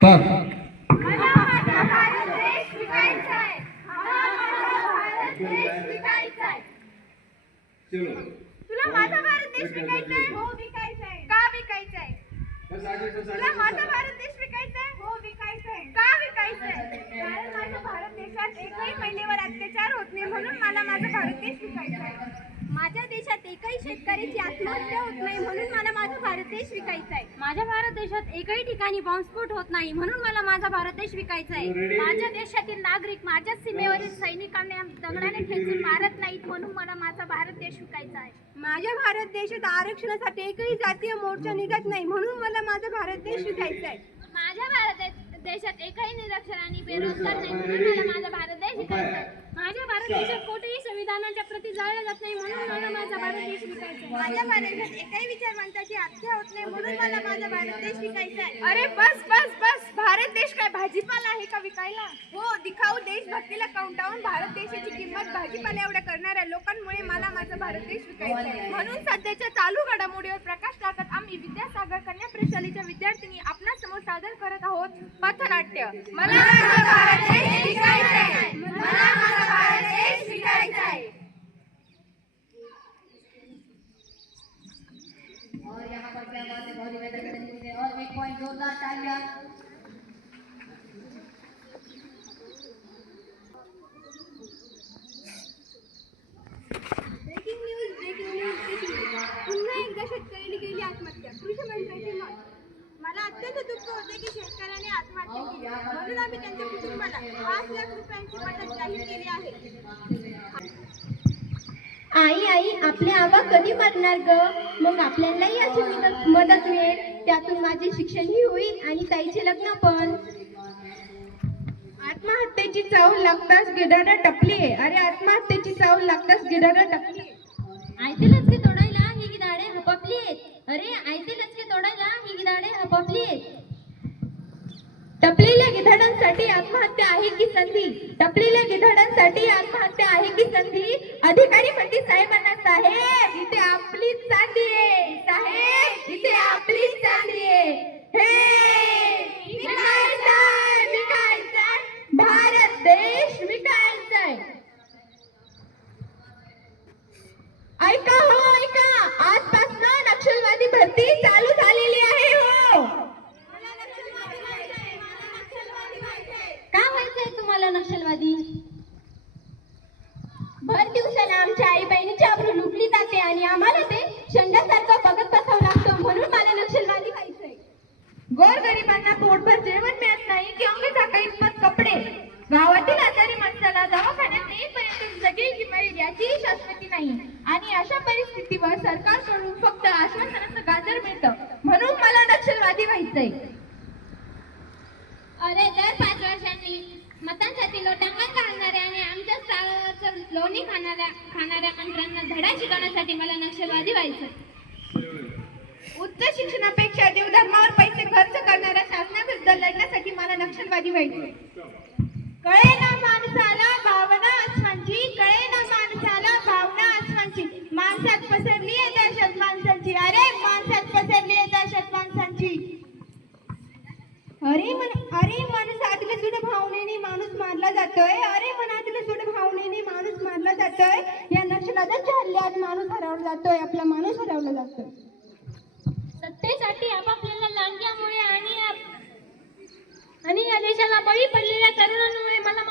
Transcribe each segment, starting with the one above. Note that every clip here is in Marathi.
तर मला माझा भारत देश विकायचा आहे? मला माझा भारत देश विकायचा आहे. तुला माझा भारत देश विकायचा आहे? हो विकायचा आहे का विकायचा आहे तुला माझा भारत देश विकायचा आहे? हो विकायचा आहे. का विकायचा आहे? कारण माझ्या भारत देशात एकही महिलेवर अत्याचार होत नाही म्हणून मला माझा भारत देश विकायचा एकही शेतकऱ्याची आत्महत्या होत नाही म्हणून मला माझा भारत देश विकायचा आहे. माझ्या भारत देशात एकही ठिकाणी बॉम्बस्फोट होत नाही म्हणून मला माझा भारत देश विकायचा आहे. माझ्या देशातील नागरिक माझ्या सीमेवरील सैनिकांना दगडाने ठेचून मारत नाहीत म्हणून मला माझा भारत देश विकायचा आहे. माझ्या भारत देशात आरक्षणासाठी एकही जातीय मोर्चा निघत नाही म्हणून मला माझा भारत देश विकायचा आहे. माझ्या भारत देशात एकही निरक्षर आणि बेरोजगार नाही म्हणून मला माझा भारत देश विकायचा आहे. माझ्या भारत देशात कोठेही संविधानाच्या प्रती जाळल्या जात नाही म्हणून मला माझा भारत देश विकायचा आहे. माझ्या भारत एकही विचारवंताची हत्या होत नाही म्हणून मला माझा भारत देश विकायचा आहे. अरे बस बस बस. भारत देश काय भाजीपाला आहे का विकायला? हो दिखाऊ देशभक्तीला काउंटावून भारत देशाची किंमत भाजीपाला एवढ्या करणाऱ्या लोकांमुळे मला माझा भारत देश विकायचा आहे. म्हणून सध्याच्या चालू घडामोडीवर प्रकाश टाकत आम्ही विद्यासागर कन्या प्रशालेच्या विद्यार्थिनी आपल्यासमोर सादर करत आहोत पथनाट्य. मला माझा भारत देश विकायचा आहे. मला माझा और एक पॉइंट जोरदार तालियाँ ब्रेकिंग न्यूज़ ब्रेकिंग न्यूज़ पुन्हा एकदा शेतकरी केली आत्महत्या कृषी मंत्र्यांच्या अत्यंत दुःख होते की शेतकऱ्यांनी आत्महत्या केली? म्हणून आम्ही त्यांच्या कुटुंबाला पाच लाख रुपयांची मदत जाहीर केली आहे. आई आई आपले आबा कधी मरणार ग? मग आपल्यालाही अशी मदत मिळेल. त्यातून माझे शिक्षणही होईल आणि ताईचे लग्न पण. आत्महत्येची चावल लागताच गिडाडा टपली अरे आत्महत्येची चावल लागताच गिडाडा टपली आत्महत्या आहे की संधी? टपलेल्या गिधाडांसाठी आत्महत्या आहे की संधी अधिकारी म्हणते साहेबांना साहेब इथे आपलीच चांदी आहे साहेब इथे आपलीच चांदी आहे हे विकायचाय विकायचाय भारत देश विकायचाय ऐका हो ऐका आजपासून नक्षलवादी भरती चालू झालेली आहे हो का व्हायचंय तुम्हाला नक्षलवादी भर दिवसाला आमच्या आई बहिणीची आबरू लुटली जाते आणि आम्हाला ते शंडासारखं बघत बसावं लागतं म्हणून मला नक्षलवादी व्हायचंय. गोर गरिबांना पोटभर जेवण मिळत नाही की अंग इतपत कपडे. गावातील आजारी माणसाला दवाखान्यात येईपर्यंत जगेल की मरेल याचीही शाश्वती नाही. आणि अशा परिस्थितीवर सरकारकडून फक्त आश्वासनाचं गाजर मिळतं म्हणून मला नक्षलवादी व्हायचंय अरे दर पाच वर्षांनी मतांसाठी लोटांगण घालणाऱ्या आणि आमच्या स्थळावरचं लोणी खाणाऱ्या खाणाऱ्या मंत्र्यांना धडा शिकवण्यासाठी मला नक्षलवादी व्हायचं उच्च शिक्षणापेक्षा देवधर्मावर पैसे खर्च करणाऱ्या शासनाविरुद्ध लढण्यासाठी मला नक्षलवादी व्हायचं कळे ना माणसाला भावना अस्मांची कळे ना माणसाला भावना अस्मांची माणसात पसरली आहे दहशत माणसांची. अरे माणसात पसरली आहे दहशत माणसांची. अरे मन अरे माणसा मनातल्या भावनेने माणूस मारला जातोय. अरे मनातल्या सुद्धा भावनेने माणूस मारला जातोय. या नक्षलाच्या हल्ल्यात माणूस हरवला जातोय. आपला माणूस हरवला जातोय. सत्तेसाठी आपापल्याला लांग्यामुळे आणि आणि या देशाला बळी पडलेल्या तरुणांमुळे मला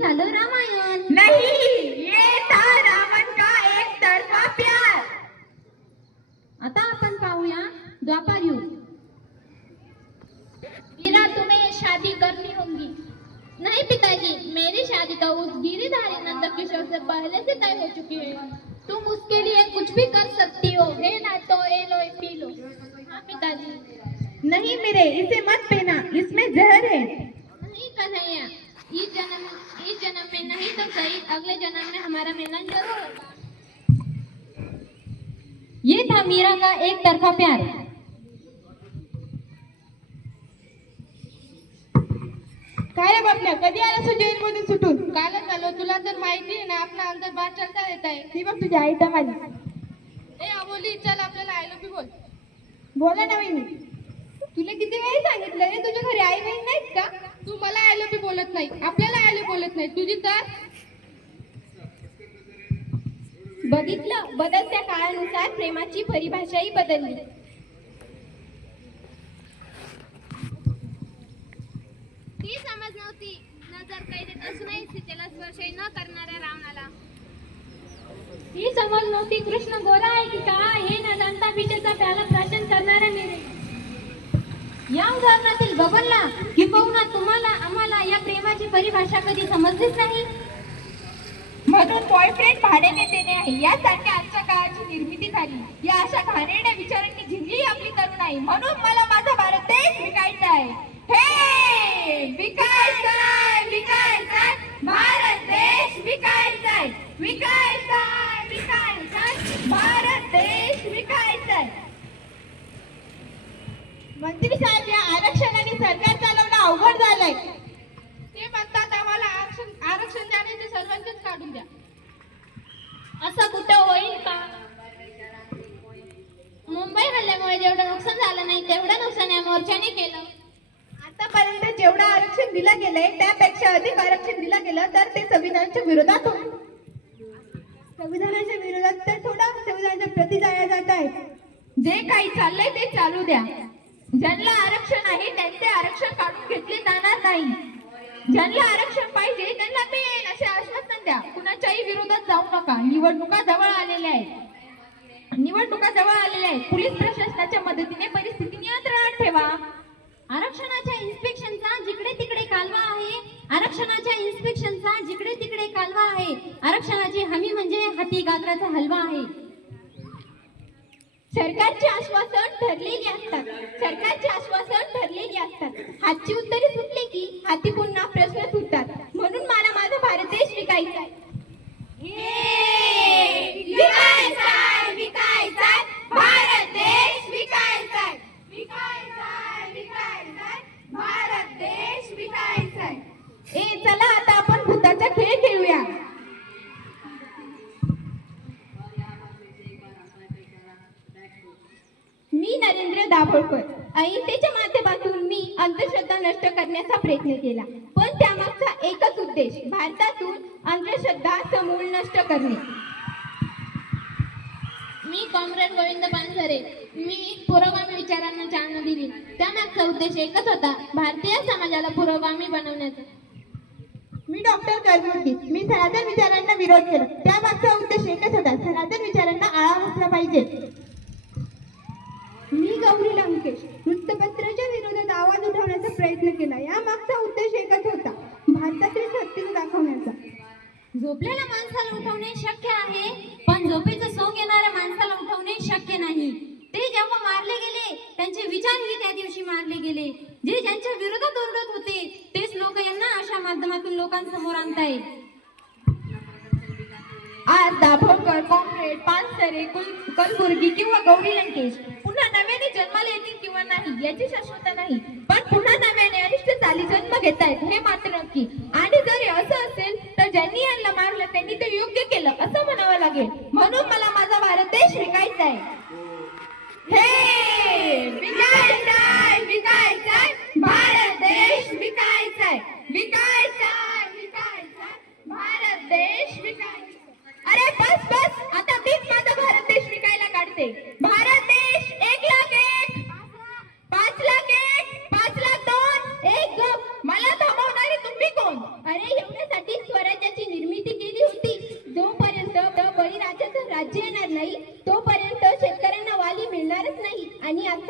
झालं रामायण? नाही ये था रावण का एक तरफा प्यार? आता आपण पाहूया द्वापार युग. मीरा तुम्हें शादी करनी होगी. नहीं पिताजी मेरी शादी तो उस गिरिधारी नंद किशोर से पहले से तय हो चुकी है। तुम उसके लिए कुछ भी कर सकती हो। है ना तो ए लो ए पी लो। हाँ पिताजी। नहीं मेरे इसे मत पीना इसमें जहर है। नहीं कन्हैया इस जन्म जन्म में नहीं तो सही अगले जन्म में हमारा मिलन जरूर होगा ये था मीरा का एक तरफा प्यार। काय बापल्या कधी आला तू जेल मधून सुटून? कालच आलो तुला तर माहिती आहे ना आपला अंतर बात चलता येत आहे. ती बघ तुझी आई तर माझी ए अबोली चल आपल्याला आय लव्ह बोल. बोला ना वहिनी. तुला किती वेळ सांगितलं रे तुझ्या घरी आई बहीण नाहीत का? तू मला आय लव्ह बोलत नाही. आपल्याला आय लव्ह बोलत नाही. तुझी तर? बघितलं. बदलत्या काळानुसार प्रेमाची परिभाषाही बदलली. ती समज नव्हती. नजर कैदेत असूनही सीतेला स्पर्शही न करणाऱ्या रावणाला. ही समज नव्हती. कृष्ण गोरा आहे की का? हे न जाणता विजेचा प्याला प्राशन करणारा निरे या उदाहरणातील बबनला किंबहुना तुम्हाला आम्हाला या प्रेमाची परिभाषा कधी समजलीच नाही. म्हणून बॉयफ्रेंड भाड्याने देणे आहे. यासारख्या आजच्या काळाची निर्मिती झाली. या अशा घाणेरड्या विचारांनी झिंगली आपली तरुणाई. म्हणून मला माझा भारत देश विकायचा आहे. हे विकायचा आहे, विकायचा भारत देश विकायचा आहे. विकायचा विकायचा भारत देश विकायचा आहे. मंत्री साहेब या आरक्षणाने सरकार चालवणं अवघड झालंय ते म्हणतात आम्हाला आरक्षण आरक्षण द्याने ते सर्वांचेच काढून द्या असं कुठं होईल का मुंबई हल्ल्यामुळे जेवढं नुकसान झालं नाही तेवढं नुकसान या मोर्चाने केलं आतापर्यंत जेवढं आरक्षण दिलं गेलंय त्यापेक्षा अधिक आरक्षण दिलं गेलं तर ते संविधानाच्या विरोधात होईल संविधानाच्या विरोधात तर थोडा संविधानाच्या प्रति जाया जात आहेत जे काही चाललंय ते चालू द्या. ज्यांना आरक्षण आहे त्यांचे आरक्षण काढून घेतले जाणार नाही. ज्यांना आरक्षण पाहिजे त्यांना मिळेल असे आश्वासन द्या. कुणाच्याही विरोधात जाऊ नका. निवडणुका जवळ आलेल्या आहेत. निवडणुका जवळ आलेल्या आहेत. पोलीस प्रशासनाच्या मदतीने आरक्षणाची हमी म्हणजे हाती गात्राचा हलवा आहे. सरकारची आश्वासन ठरलेली असतात. सरकारची आश्वासन ठरलेली असतात. हातची उत्तरे सुटली की हाती पुन्हा प्रश्न सुटतात. म्हणून मी नरेंद्र दाभोळकर. अहिंसेच्या माध्यमातून मी अंधश्रद्धा नष्ट करण्याचा प्रयत्न केला. पण त्यामागचा एकच उद्देश भारतातून अंधश्रद्धा समूळ नष्ट करणे. मी कॉम्रेड गोविंद पानसरे. मी पुरोगामी विचारांना चालना दिली. त्यामागचा उद्देश एकच होता भारतीय समाजाला पुरोगामी बनवण्याचा. मी डॉक्टर करमुर्ती. मी सनातन विचारांना विरोध केला. त्यामागचा उद्देश एकच होता सनातन विचारांना आळा बसला पाहिजे. मी गौरी लंकेश वृत्तपत्राच्या विरोधात आवाज उठवण्याचा प्रयत्न केला. या मागचा उद्देश एकच होता भारतातील सत्य दाखवण्याचा. झोपलेल्या माणसाला उठवणे शक्य आहे पण झोपेचं सोंग येणाऱ्या माणसाला उठवणे शक्य नाही. ते जेव्हा मारले गेले त्यांचे विचारही त्या दिवशी मारले गेले. जे ज्यांच्या विरोधात ओरडत होते तेच लोक यांना अशा माध्यमातून लोकांसमोर आणताय आज दाभोळकर कॉम्रेड पानसरे कुल- कलबुर्गी किंवा गौरी लंकेश पुन्हा नव्याने जन्माला येतील किंवा नाही याची शाश्वता नाही. पण पुन्हा नव्याने अनिष्ट चाली जन्म घेत आहेत हे मात्र नक्की. आणि जर असं असेल तर ज्यांनी यांना मारलं त्यांनी ते योग्य केलं असं म्हणावं लागेल. म्हणून मला माझा भारत देश विकायचा आहे. हे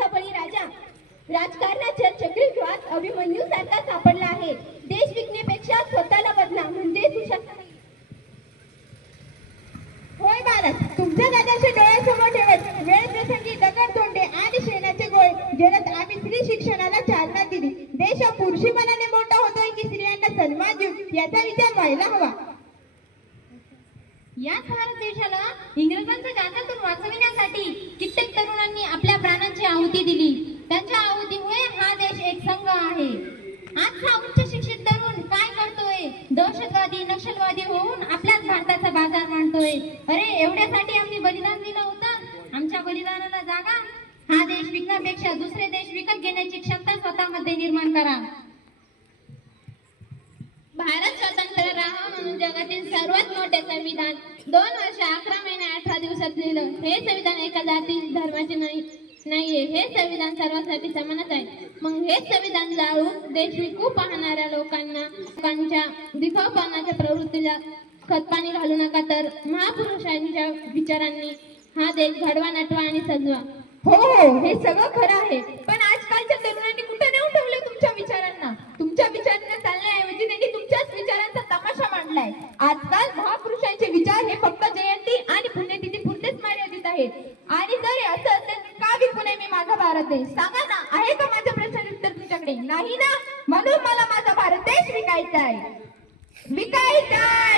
आणि बळी राजा राजकारणाच्या चक्रव्यूहात अभिमन्यू सारखा सापडला आहे देश विकण्यापेक्षा स्वतःला बदला म्हणजे होय भारत तुमच्या दादाचे डोळ्यासमोर ठेवत वेळ प्रसंगी दगड तोंडे आणि शेणाचे गोळे जेणत आम्ही स्त्री शिक्षणाला चालना दिली. देश हा पुरुषीपणाने मोठा होतोय की स्त्रियांना सन्मान देऊ याचा विचार व्हायला हवा. याच भारत देशाला इंग्रजांच्या जाचातून वाचविण्यासाठी कित्येक तरुणांनी आपल्या प्राणांची आहुती दिली. त्यांच्या आहुतीमुळे हा देश एक संघ आहे. आजचा उच्च शिक्षित तरुण काय करतोय? दहशतवादी नक्षलवादी होऊन आपल्याच भारताचा बाजार मांडतोय. अरे एवढ्यासाठी आम्ही बलिदान दिलं होतं. आमच्या बलिदानाला जागा. हा देश विकण्यापेक्षा दुसरे देश विकत घेण्याची क्षमता स्वतःमध्ये निर्माण करा. भारत स्वतः राहा म्हणून जगातील सर्वात मोठे संविधान. दोन वर्ष अकरा महिने अठरा दिवसात लिहिलं. हे संविधान एका जाती धर्माचे नाही नाहीये. हे संविधान सर्वांसाठी समानच आहे. मग हे संविधान जाळून देश विकू पाहणाऱ्या लोकांना लोकांच्या दिखावपणाच्या प्रवृत्तीला खतपाणी घालू नका तर महापुरुषांच्या विचारांनी हा देश घडवा नटवा आणि सजवा. हो हो. हे सगळं खरं आहे. पण तमाशा आजकाल महापुरुषांचे विचार हे फक्त जयंती आणि पुण्यतिथी पुरतेच मर्यादित आहेत. आणि जर असं असेल तर का विकू नये मी माझा भारत देश? सांगा ना आहे का माझ्या प्रश्न उत्तर तुमच्याकडे नाही ना म्हणून मला माझा भारत देश विकायचा आहे. आहे. विकायचा